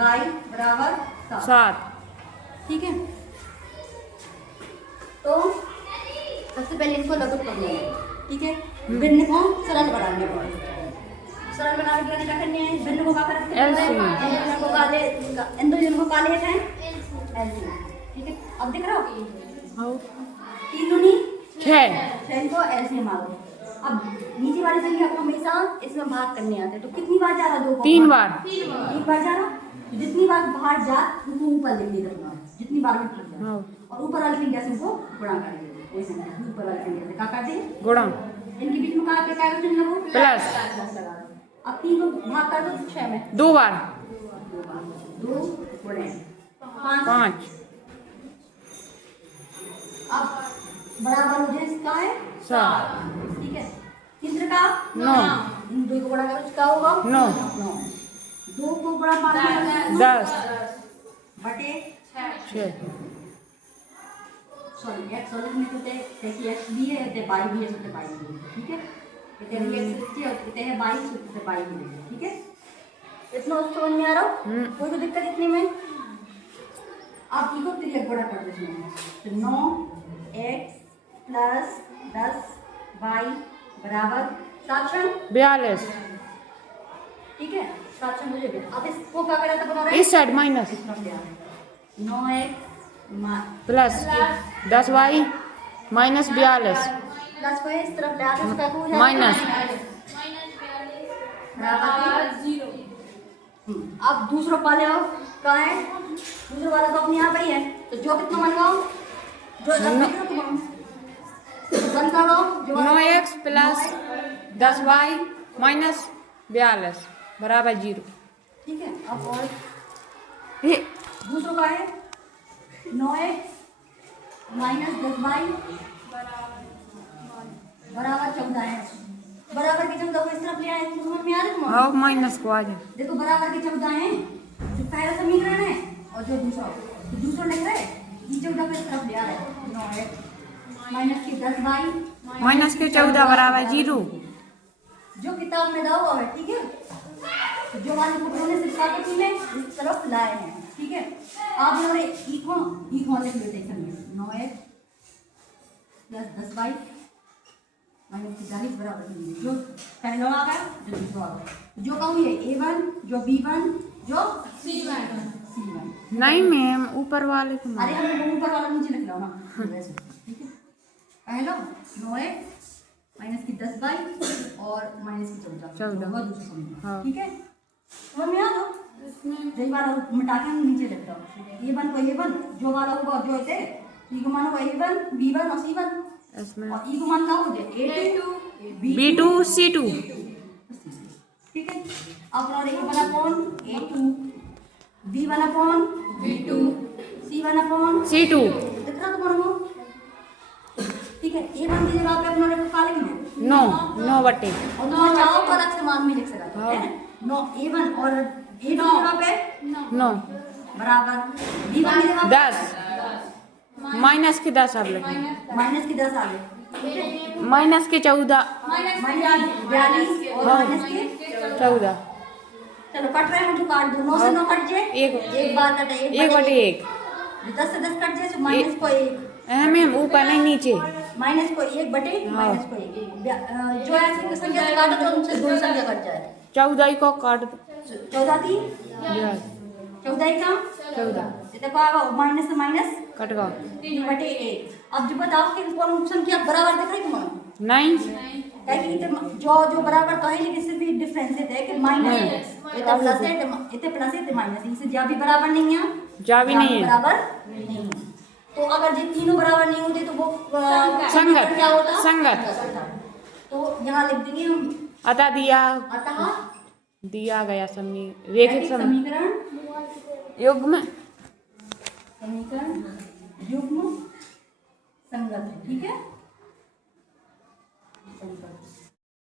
y बराबर 7। ठीक है। तो सबसे पहले इसको लघु कर लेना, ठीक है। भिन्न को सरल बनाने को, सरल बनाने के लिए क्या करने हैं, भिन्न को क्या करते हैं, इन दो जन को काले हैं एलसीएम, ठीक है। अब दिख रहा हो 3 दूनी 6 को एलसीएम आ गए। अब नीचे वाली संख्या को हमेशा इसमें भाग करने आते हैं, तो कितनी बार जा रहा, 2 3 बार, एक बार जा रहा। जितनी बार बाहर जा उनको ऊपर लिख देना, जितनी बार भी भाग जा, और ऊपर वाली संख्या से उनको गुणा कर देंगे। ऊपर वाली संख्या से क्या कर दे, गुणा। इनके बीच में क्या चिन्ह लगो, प्लस लगा दो। अब 3 को भाग कर दो 6 में, 2 बार, 2 गुणे 5। अब बराबर हो जाए इसका है 7, ठीक है। कितने का 9, इन 2 को गुणा करो, इसका होगा 9। 2 को गुणा 5 10 बटे 6। सॉरी एक्स वाले में होते हैं, जैसे एक्स भी है ते वाई भी है, ते वाई भी है, ठीक है। इतने भी एक्स होते हैं, इतने है वाई, ते वाई भी है, ठीक है। इतना उसको समझ में आ रहा, कोई तो दिक्कत इतने में। आप इनको त्रिक गुणा कर दो इसमें, तो 9x प्लस 10y बराबर 742, ठीक है। 742। अब इसको क्या करा था, बना रहे इस side minus 9x plus 10y minus 42, plus को इस तरफ ले आते, इसका हो जाएगा माइनस बराबर 0। अब दूसरा वाले का है, दूसरा वाला तो अपने यहाँ पे ही है, तो जो कितना बनवाओ, जो बंद करो, जो 9x प्लस 10y माइनस 42 बराबर 0, ठीक है। अब और दूसरा का है 9x माइनस 10y बराबर 14 है। बराबर के 14 को इस तरफ ले आए, समझ में आ रहा है तुम्हारे? हाँ माइनस को आ जाए। देखो बराबर के 14 है, जो पहला समीकरण है और जो दूसरा, तो दूसरा लिख रहे ये 14 को इस तरफ ले आ रहे हैं, 9x माइनस के 10y माइनस के 14 बराबर 0, जो किताब में दिया हुआ है, ठीक है। जो वाले पुस्तकों ने सिर्फ कागज में इस तरफ लाए हैं, ठीक है। आप इन्होंने इक्वल लिख लेते हैं, 9x प्लस 10y माइनस 40 बराबर 0। जो पहला आ गया, जो दूसरा आ गया, जो कहूँ ये a1, जो b1, जो c1। नहीं मैम ऊपर वाले को, अरे हम ऊपर वाला नीचे लिख लो ना, वैसे, ठीक है। पहला 9x माइनस की 10y और माइनस की 14 दूसरा, ठीक है। समझ में आ दो, यही वाला मिटा के हम नीचे लिख दो, a1 को a1, जो वाला होगा जो है e को मान होगा a1, b1 और c1, और e को मान का हो जाए a2, b2 c2, ठीक है। अब और a वाला कौन a2, b वाला कौन b2, c वाला कौन c2, दिख रहा तुम्हारा, ठीक है। a1 की जगह पे अपना लिखा लिखना 9 बटे, और 9 चाहो तो अलग से मान भी लिख सकते हैं, 9 a1 और a2 की जगह पे 9 बराबर b1 की जगह पे 10 माइनस के 10 आप लिखें, माइनस की 10 आ गए, माइनस के 14 माइनस 42 और माइनस के 14, चलो कट रहे हैं, जो काट दो, 9 से 9 कट जाए, एक बार कटे, 1 बटे 1, 10 से 10 कट जाए, तो माइनस को 1, मैम ऊपर नहीं नीचे, माइनस को 1 बटे माइनस को 1, जो ऐसी संख्या से काटो तो उनसे 2 संख्या कट जाए, 14 को काट दो, 14 थी 14 का 14 देखो आवा माइनस से माइनस कट गया 3 बटे 1। अब जो बताओ कि कौन संख्या बराबर दिख रही तुम्हें, नहीं, जो बराबर तो है, लेकिन सिर्फ डिफरेंस है कि माइनस इतना प्लस है, इतने प्लस है, इतने माइनस है, इससे जा भी बराबर नहीं है, जा भी नहीं है, बराबर नहीं है। तो अगर ये तीनों बराबर नहीं होते तो वो संगत, क्या होता, संगत। तो यहाँ लिख देंगे हम अतः दिया गया रेखिक समीकरण युग्म समीकरण युग्म संगत है, ठीक है।